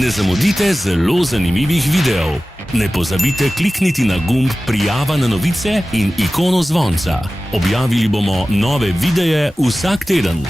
Ne zamudite zelo zanimivih videov. Ne pozabite klikniti na gumb Prijava na novice in ikono zvonca. Objavili bomo nove videe vsak teden.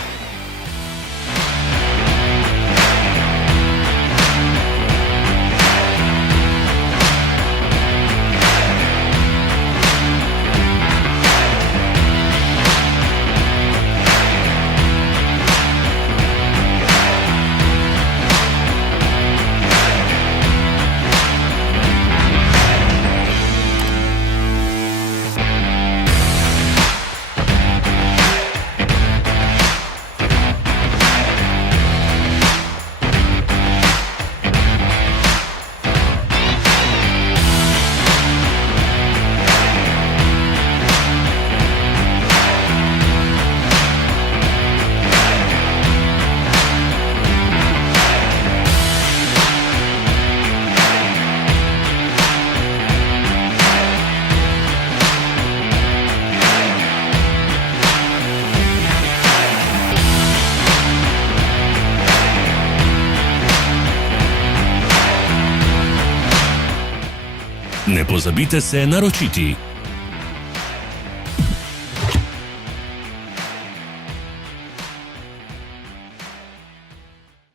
Ne pozabite se naročiti.